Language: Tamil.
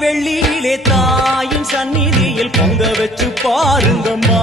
வெள்ளியிலே தாயின் சந்நிதியில் பொங்க வச்சு பாருங்கம்மா.